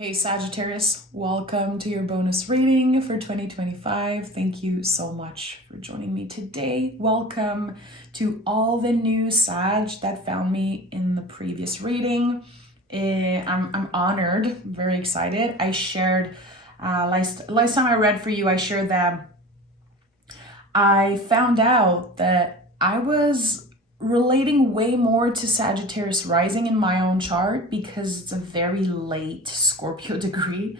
Hey Sagittarius, welcome to your bonus reading for 2025. Thank you so much for joining me today. Welcome to all the new Sag that found me in the previous reading. I'm honored, very excited. I shared, last time I read for you, I shared that I found out that I was relating way more to Sagittarius rising in my own chart because it's a very late Scorpio degree.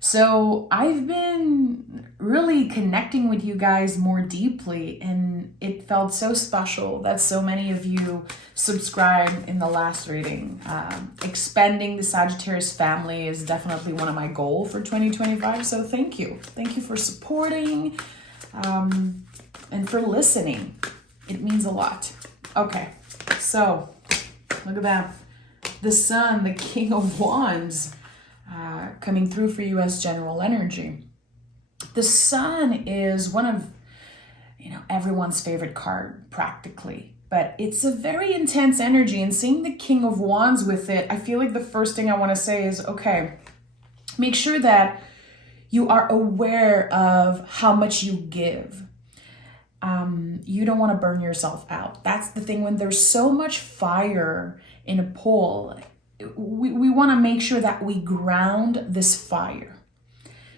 So I've been really connecting with you guys more deeply, and it felt so special that so many of you subscribed in the last reading. Expanding the Sagittarius family is definitely one of my goals for 2025. So thank you. Thank you for supporting and for listening. It means a lot. Okay, so look at that. The Sun, the King of Wands, coming through for you as general energy. The Sun is one of, everyone's favorite card practically, but it's a very intense energy, and seeing the King of Wands with it, I feel like the first thing I want to say is, okay, make sure that you are aware of how much you give. You don't want to burn yourself out. That's the thing. When there's so much fire in a pole, we want to make sure that we ground this fire.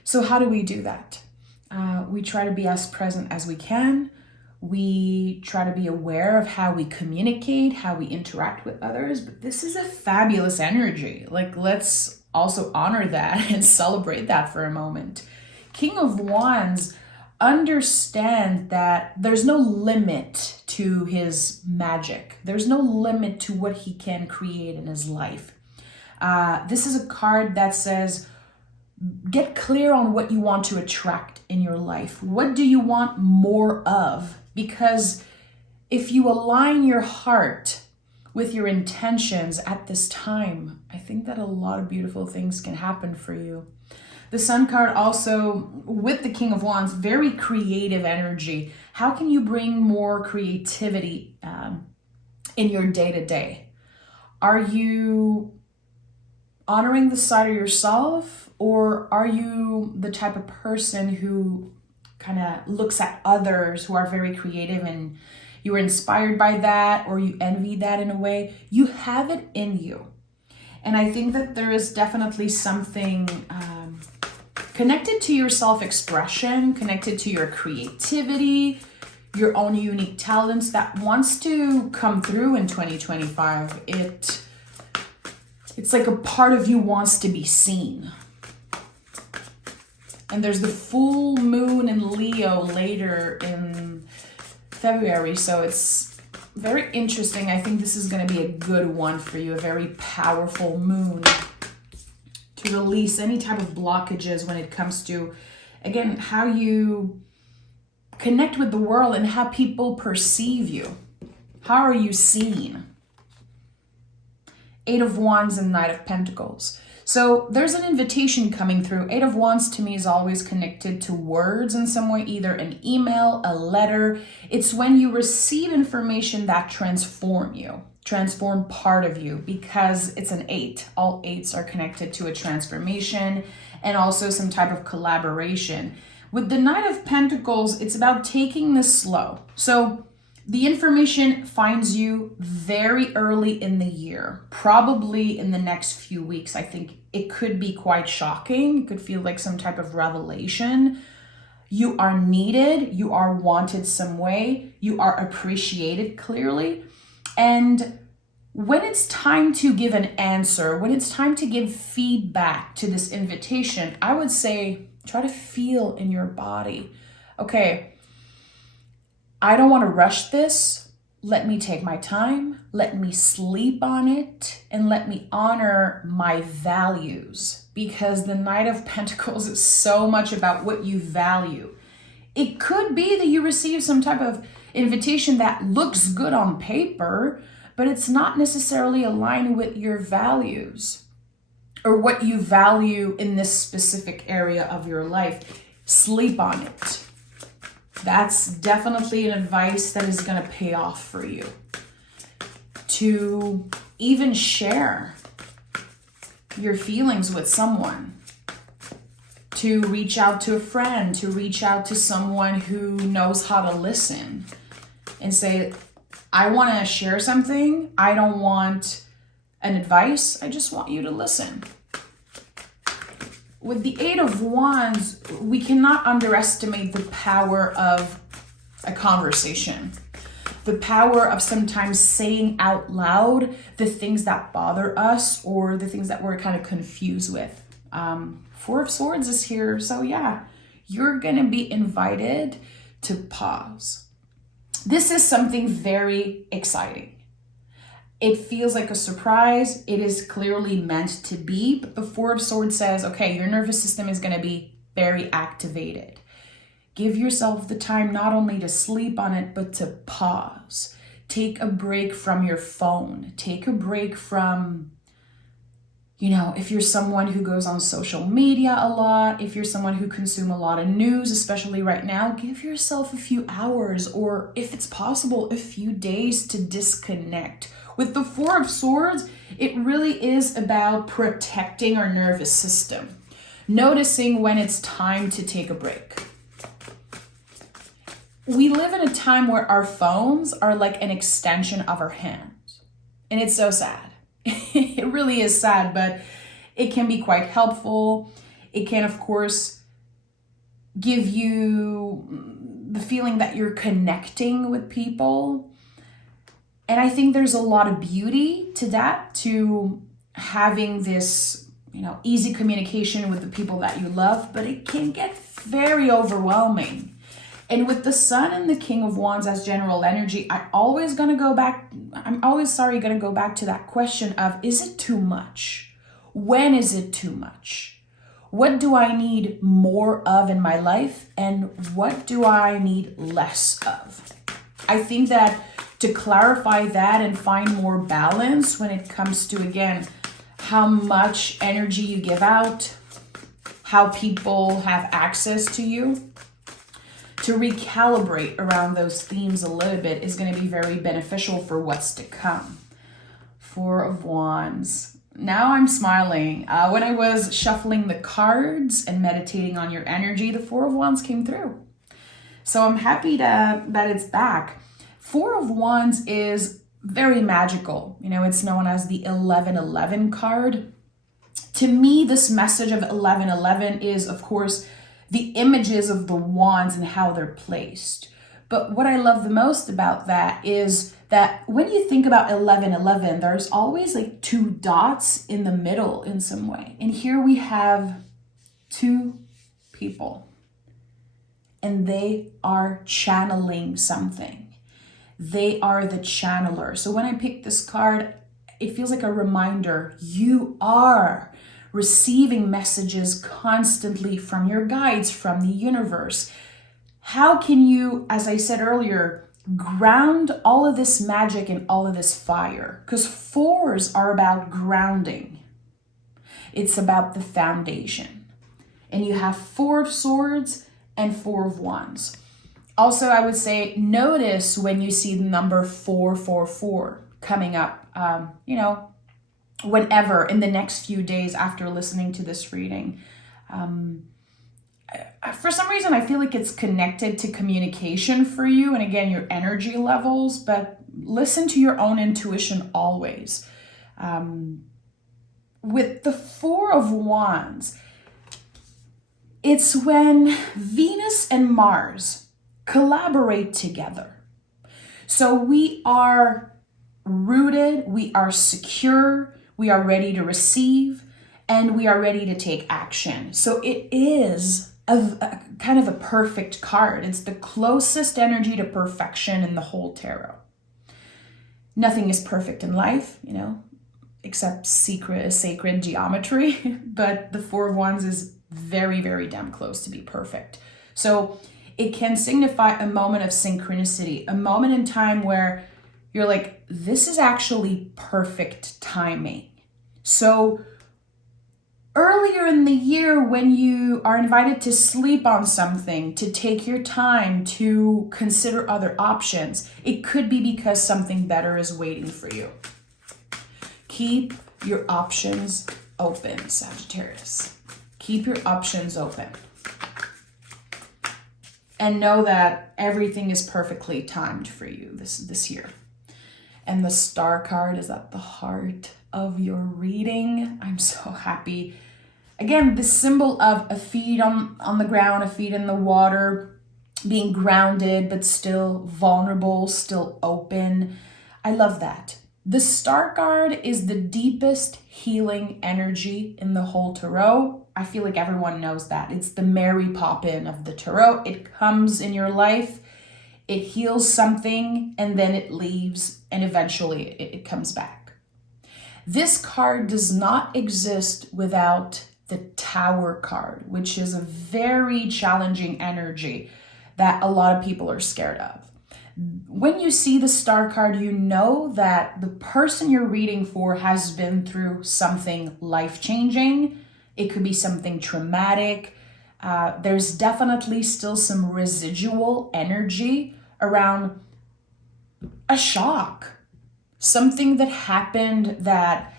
So how do we do that? We try to be as present as we can. We try to be aware of how we communicate, how we interact with others. But this is a fabulous energy. Let's also honor that and celebrate that for a moment. King of Wands, understand that there's no limit to his magic. There's no limit to what he can create in his life. This is a card that says, get clear on what you want to attract in your life. What do you want more of? Because if you align your heart with your intentions at this time, I think that a lot of beautiful things can happen for you. The Sun card also, with the King of Wands, very creative energy. How can you bring more creativity in your day-to-day? Are you honoring the side of yourself, or are you the type of person who kind of looks at others who are very creative and you were inspired by that, or you envy that in a way? You have it in you. And I think that there is definitely something connected to your self-expression, connected to your creativity, your own unique talents that wants to come through in 2025. It's like a part of you wants to be seen. And there's the full moon in Leo later in February, so it's very interesting. I think this is going to be a good one for you, a very powerful moon to release any type of blockages when it comes to, again, how you connect with the world and how people perceive you. How are you seen? Eight of Wands and Knight of Pentacles. So there's an invitation coming through. Eight of Wands to me is always connected to words in some way, either an email, a letter. It's when you receive information that transform you, transform part of you, because it's an eight. All eights are connected to a transformation and also some type of collaboration. With the Knight of Pentacles, it's about taking this slow. So the information finds you very early in the year, probably in the next few weeks. I think it could be quite shocking. It could feel like some type of revelation. You are needed. You are wanted some way. You are appreciated clearly. And when it's time to give an answer, when it's time to give feedback to this invitation, I would say try to feel in your body. Okay, I don't want to rush this. Let me take my time. Let me sleep on it, and let me honor my values, because the Knight of Pentacles is so much about what you value. It could be that you receive some type of invitation that looks good on paper, but it's not necessarily aligned with your values or what you value in this specific area of your life. Sleep on it. That's definitely an advice that is going to pay off for you. To even share your feelings with someone, to reach out to a friend, to reach out to someone who knows how to listen and say, I want to share something. I don't want an advice. I just want you to listen. With the Eight of Wands, we cannot underestimate the power of a conversation. The power of sometimes saying out loud the things that bother us or the things that we're kind of confused with. Four of Swords is here. So yeah, you're going to be invited to pause. This is something very exciting. It feels like a surprise. It is clearly meant to be, but the Four of Swords says, okay, your nervous system is going to be very activated. Give yourself the time not only to sleep on it, but to pause. Take a break from your phone. Take a break from, if you're someone who goes on social media a lot, if you're someone who consumes a lot of news, especially right now, give yourself a few hours or, if it's possible, a few days to disconnect. With the Four of Swords, it really is about protecting our nervous system, noticing when it's time to take a break. We live in a time where our phones are like an extension of our hands, and it's so sad. It really is sad, but it can be quite helpful. It can, of course, give you the feeling that you're connecting with people. And I think there's a lot of beauty to that, to having this, easy communication with the people that you love, but it can get very overwhelming. And with the Sun and the King of Wands as general energy, I'm always going to go back to that question of, is it too much? When is it too much? What do I need more of in my life? And what do I need less of? I think that to clarify that and find more balance when it comes to, again, how much energy you give out, how people have access to you, to recalibrate around those themes a little bit is going to be very beneficial for what's to come. Four of Wands. Now I'm smiling. When I was shuffling the cards and meditating on your energy, the Four of Wands came through. So I'm happy that it's back. Four of Wands is very magical. It's known as the 1111 card. To me, this message of 1111 is, of course, the images of the wands and how they're placed. But what I love the most about that is that when you think about 1111, there's always like two dots in the middle in some way. And here we have two people, and they are channeling something. They are the channeler. So when I pick this card, it feels like a reminder. You are receiving messages constantly from your guides, from the universe. How can you, as I said earlier, ground all of this magic and all of this fire? Because fours are about grounding. It's about the foundation. And you have Four of Swords and Four of Wands. Also, I would say, notice when you see the number 444 coming up, whenever in the next few days after listening to this reading. For some reason, I feel like it's connected to communication for you, and again, your energy levels, but listen to your own intuition always. With the Four of Wands, it's when Venus and Mars collaborate together. So we are rooted, we are secure, we are ready to receive, and we are ready to take action. So it is a kind of a perfect card. It's the closest energy to perfection in the whole tarot. Nothing is perfect in life, except sacred geometry, but the Four of Wands is very, very damn close to be perfect. So it can signify a moment of synchronicity, a moment in time where you're like, this is actually perfect timing. So earlier in the year, when you are invited to sleep on something, to take your time to consider other options, it could be because something better is waiting for you. Keep your options open, Sagittarius. Keep your options open. And know that everything is perfectly timed for you this year. And the Star card is at the heart of your reading. I'm so happy. Again, this symbol of a feet on the ground, a feet in the water, being grounded, but still vulnerable, still open. I love that. The Star card is the deepest healing energy in the whole tarot. I feel like everyone knows that. It's the Mary Poppin of the tarot. It comes in your life, it heals something, and then it leaves, and eventually it comes back. This card does not exist without the Tower card, which is a very challenging energy that a lot of people are scared of. When you see the Star card, you know that the person you're reading for has been through something life-changing. It could be something traumatic. There's definitely still some residual energy around a shock. Something that happened that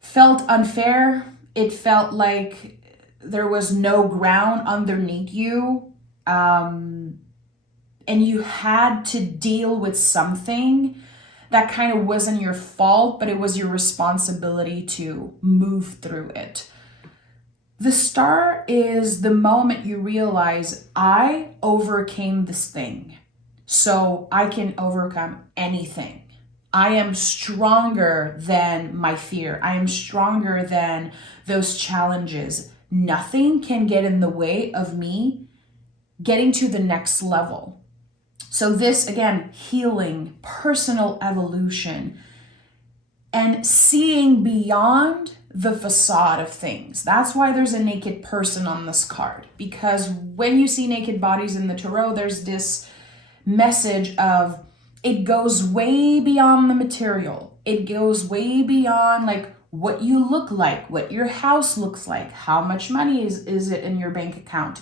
felt unfair. It felt like there was no ground underneath you. And you had to deal with something that kind of wasn't your fault, but it was your responsibility to move through it. The Star is the moment you realize, I overcame this thing, so I can overcome anything. I am stronger than my fear. I am stronger than those challenges. Nothing can get in the way of me getting to the next level. So this, again, healing, personal evolution, and seeing beyond the facade of things. That's why there's a naked person on this card. Because when you see naked bodies in the tarot, there's this message of it goes way beyond the material. It goes way beyond like what you look like, what your house looks like, how much money is it in your bank account.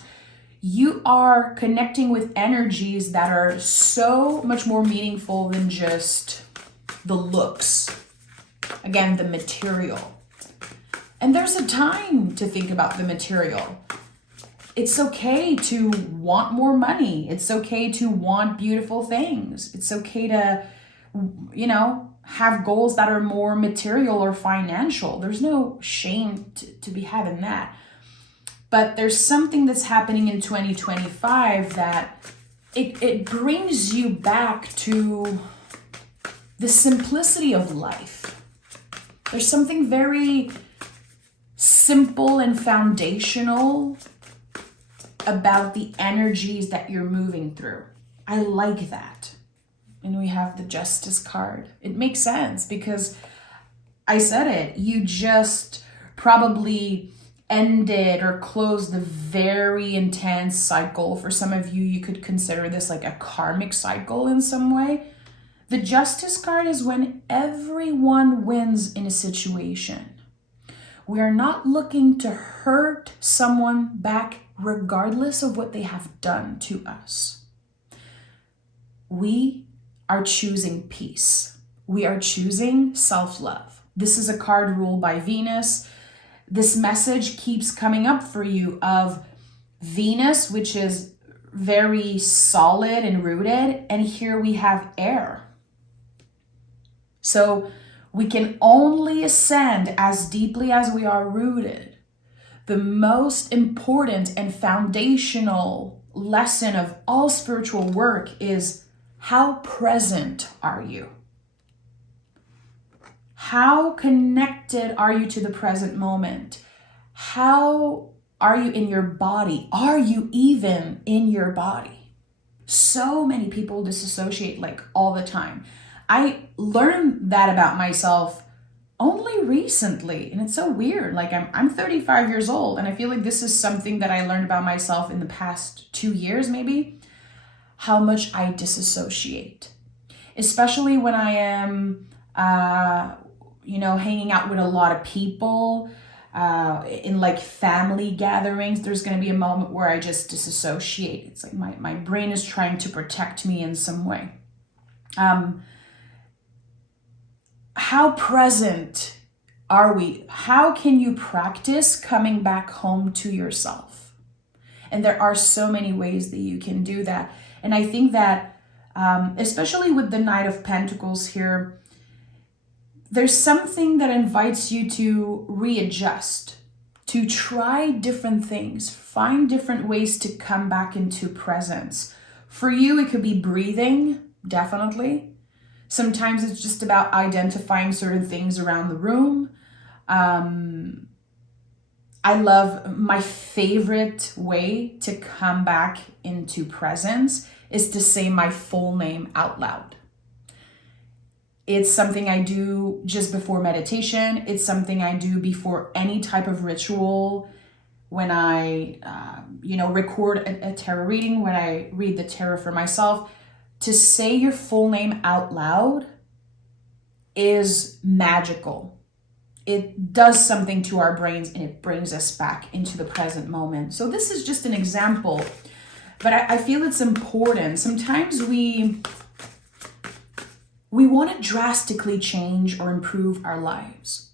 You are connecting with energies that are so much more meaningful than just the looks. Again, the material. And there's a time to think about the material. It's okay to want more money. It's okay to want beautiful things. It's okay to, have goals that are more material or financial. There's no shame to be had in that. But there's something that's happening in 2025 that it brings you back to the simplicity of life. There's something very simple and foundational about the energies that you're moving through. I like that. And we have the Justice card. It makes sense because I said it. You just probably ended or closed the very intense cycle. For some of you, you could consider this like a karmic cycle in some way. The Justice card is when everyone wins in a situation. We are not looking to hurt someone back regardless of what they have done to us. We are choosing peace. We are choosing self-love. This is a card ruled by Venus. This message keeps coming up for you of Venus, which is very solid and rooted, and here we have air. So we can only ascend as deeply as we are rooted. The most important and foundational lesson of all spiritual work is how present are you? How connected are you to the present moment? How are you in your body? Are you even in your body? So many people disassociate like all the time. I learned that about myself only recently, and it's so weird. Like I'm 35 years old, and I feel like this is something that I learned about myself in the past 2 years, maybe, how much I disassociate, especially when I am, hanging out with a lot of people, in like family gatherings. There's going to be a moment where I just disassociate. It's like my brain is trying to protect me in some way. How present are we? How can you practice coming back home to yourself? And there are so many ways that you can do that. And I think that, especially with the Knight of Pentacles here, there's something that invites you to readjust, to try different things, find different ways to come back into presence. For you, it could be breathing, definitely. Sometimes it's just about identifying certain things around the room. I love, my favorite way to come back into presence is to say my full name out loud. It's something I do just before meditation. It's something I do before any type of ritual. When I, record a tarot reading, when I read the tarot for myself, to say your full name out loud is magical. It does something to our brains and it brings us back into the present moment. So this is just an example, but I feel it's important. Sometimes we want to drastically change or improve our lives.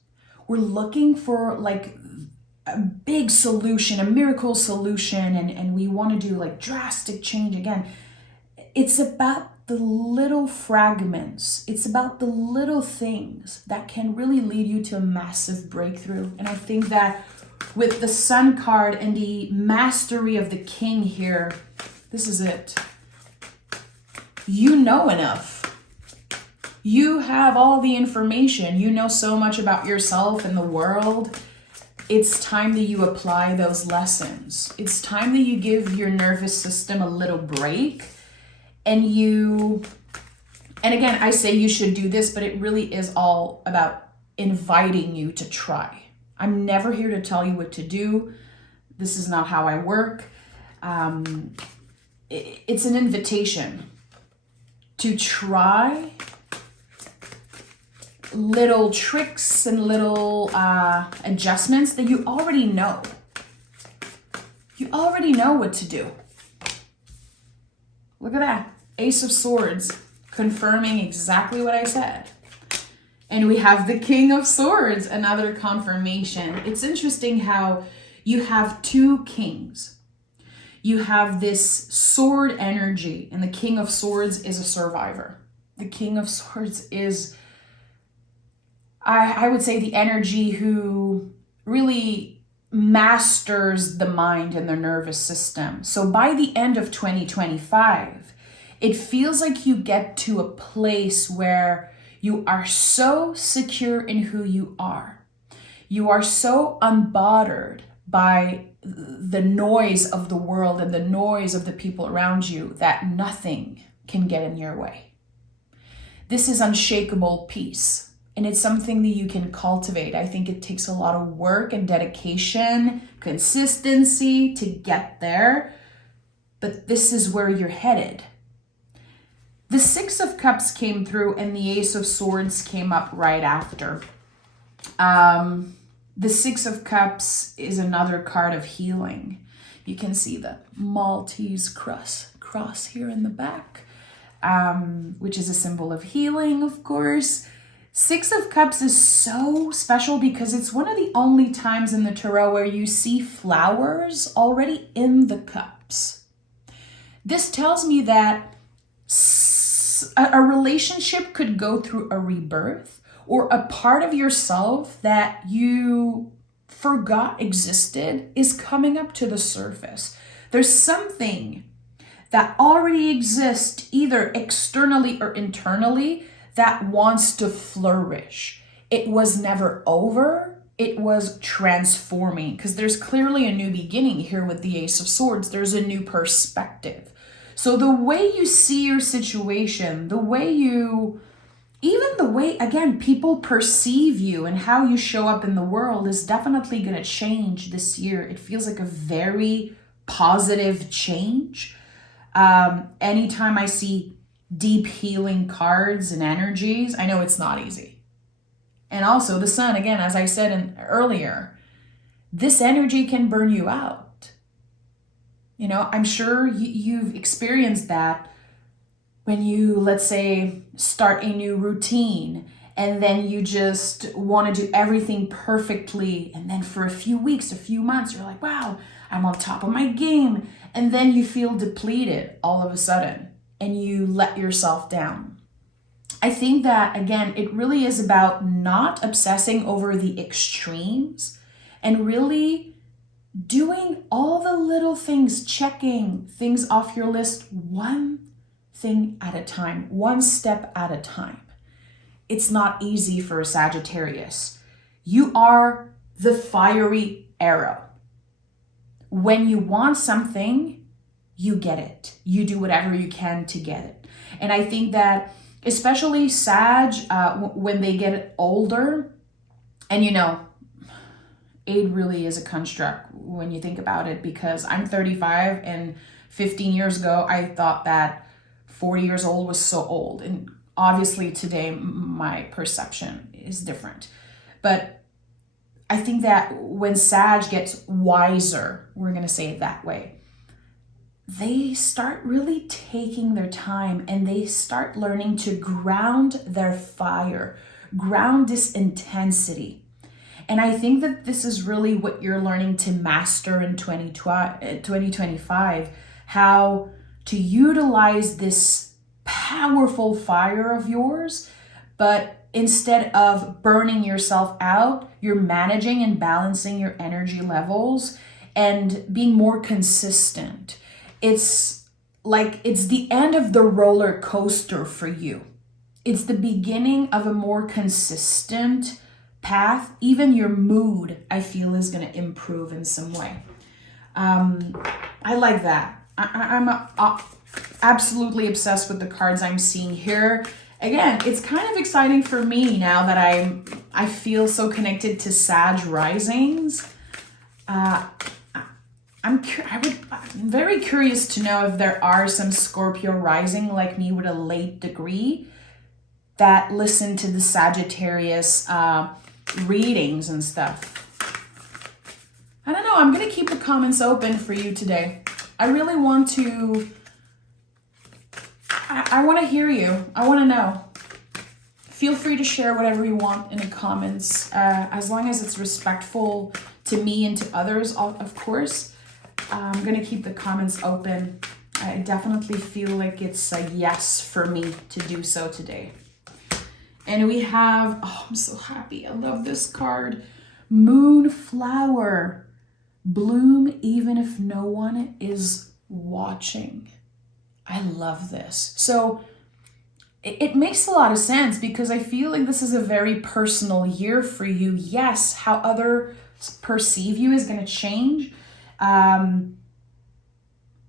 We're looking for like a big solution, a miracle solution, and we want to do like drastic change again. It's about the little fragments. It's about the little things that can really lead you to a massive breakthrough. And I think that with the Sun card and the mastery of the King here, this is it. You know enough. You have all the information. You know so much about yourself and the world. It's time that you apply those lessons. It's time that you give your nervous system a little break. And again, I say you should do this, but it really is all about inviting you to try. I'm never here to tell you what to do. This is not how I work. It's an invitation to try little tricks and little adjustments that you already know. You already know what to do. Look at that. Ace of Swords, confirming exactly what I said. And we have the King of Swords, another confirmation. It's interesting how you have two kings. You have this sword energy, and the King of Swords is a survivor. The King of Swords is, I would say, the energy who really masters the mind and the nervous system. So by the end of 2025, it feels like you get to a place where you are so secure in who you are. You are so unbothered by the noise of the world and the noise of the people around you that nothing can get in your way. This is unshakable peace. And it's something that you can cultivate. I think it takes a lot of work and dedication, consistency to get there. But this is where you're headed. The Six of Cups came through and the Ace of Swords came up right after. The Six of Cups is another card of healing. You can see the Maltese cross here in the back, which is a symbol of healing, of course. Six of Cups is so special because it's one of the only times in the tarot where you see flowers already in the cups. This tells me that a relationship could go through a rebirth, or a part of yourself that you forgot existed is coming up to the surface. There's something that already exists either externally or internally that wants to flourish. It was never over. It was transforming, because there's clearly a new beginning here with the Ace of Swords. There's a new perspective. So the way you see your situation, even the way, again, people perceive you and how you show up in the world is definitely going to change this year. It feels like a very positive change. Anytime I see deep healing cards and energies, I know it's not easy. And also the Sun, again, as I said earlier, this energy can burn you out. You know, I'm sure you've experienced that when you, let's say, start a new routine and then you just want to do everything perfectly. And then for a few weeks, a few months, you're like, wow, I'm on top of my game. And then you feel depleted all of a sudden and you let yourself down. I think that, again, it really is about not obsessing over the extremes and really doing all the little things, checking things off your list one thing at a time, one step at a time. It's not easy for a Sagittarius. You are the fiery arrow. When you want something, you get it. You do whatever you can to get it. And I think that especially Sag, when they get older, and age really is a construct when you think about it, because I'm 35 and 15 years ago, I thought that 40 years old was so old. And obviously today, my perception is different. But I think that when Sag gets wiser, we're going to say it that way, they start really taking their time and they start learning to ground their fire, ground this intensity. And I think that this is really what you're learning to master in 2025, how to utilize this powerful fire of yours, but instead of burning yourself out, you're managing and balancing your energy levels and being more consistent. It's like it's the end of the roller coaster for you. It's the beginning of a more consistent path. Even your mood, I feel, is going to improve in some way. I like that. I'm absolutely obsessed with the cards I'm seeing here. Again, it's kind of exciting for me now that I feel so connected to Sag risings. I'm very curious to know if there are some Scorpio rising like me with a late degree that listen to the Sagittarius readings and stuff. I don't know. I'm going to keep the comments open for you today. I really want to... I want to hear you. I want to know. Feel free to share whatever you want in the comments, as long as it's respectful to me and to others, of course. I'm going to keep the comments open. I definitely feel like it's a yes for me to do so today. And we have, oh, I'm so happy. I love this card. Moonflower. Bloom even if no one is watching. I love this. So it makes a lot of sense because I feel like this is a very personal year for you. Yes, how others perceive you is going to change.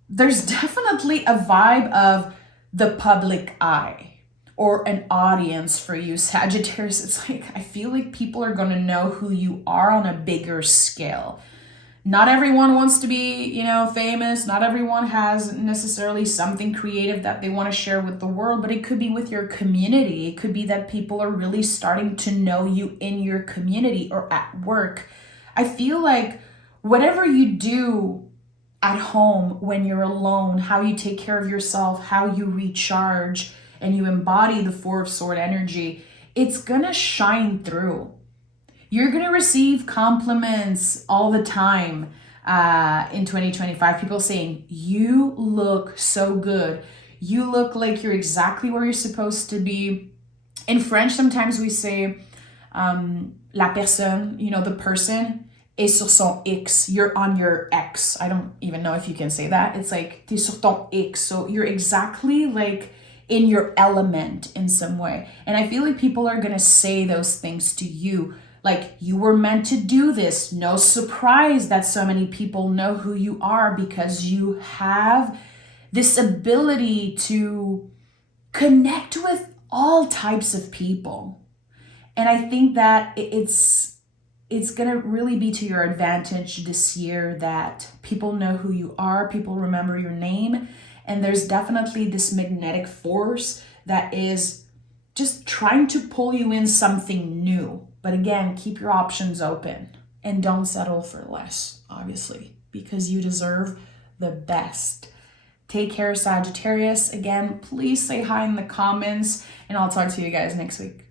There's definitely a vibe of the public eye or an audience for you, Sagittarius. It's like, I feel like people are going to know who you are on a bigger scale. Not everyone wants to be, famous. Not everyone has necessarily something creative that they want to share with the world, but it could be with your community. It could be that people are really starting to know you in your community or at work. I feel like whatever you do at home when you're alone, how you take care of yourself, how you recharge, and you embody the Four of Swords energy, it's gonna shine through. You're going to receive compliments all the time in 2025. People saying, you look so good. You look like you're exactly where you're supposed to be. In French, sometimes we say, la personne, the person, est sur son X. You're on your X. I don't even know if you can say that. It's like, t'es sur ton X. So you're exactly like in your element in some way. And I feel like people are going to say those things to you. Like, you were meant to do this. No surprise that so many people know who you are because you have this ability to connect with all types of people. And I think that it's going to really be to your advantage this year that people know who you are, people remember your name, and there's definitely this magnetic force that is just trying to pull you in something new. But again, keep your options open and don't settle for less, obviously, because you deserve the best. Take care, Sagittarius. Again, please say hi in the comments, and I'll talk to you guys next week.